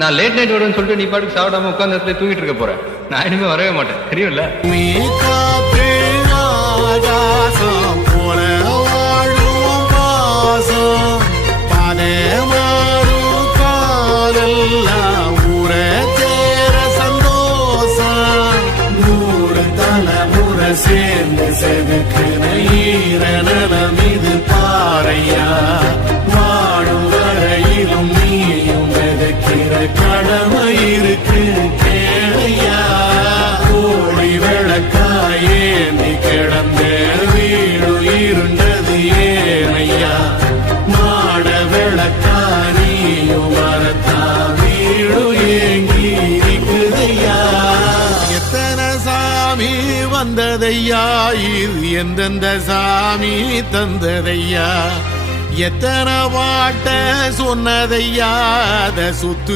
நான் late night வருவேன்னு சொல்லிட்டு நீ பாட்டுக்கு சாப்பிடாம உட்கார்ந்து இடத்துல தூங்கிட்டு இருக்க போறேன். நான் இனிமே வரவே மாட்டேன், தெரியும்ல? சேர்ந்து செதுக்கின ஈரநலம் இது பாறையா, வாழும் வரையிலும் நீயும் விதைக்கிற கடமை இருக்கு கேளையா. கோழி விளக்காயே நீ கிடந்த வீடு இருண்டது ஏனையா, மாட விளக்கா நீயும் வரத்தா வீடு ஏங்கி இருக்குதையா. எத்தனை சாமி வந்ததையா, இது எந்தெந்த சாமி தந்ததையா, எத்தனை பாட்ட சொன்னதையா, அத சுத்து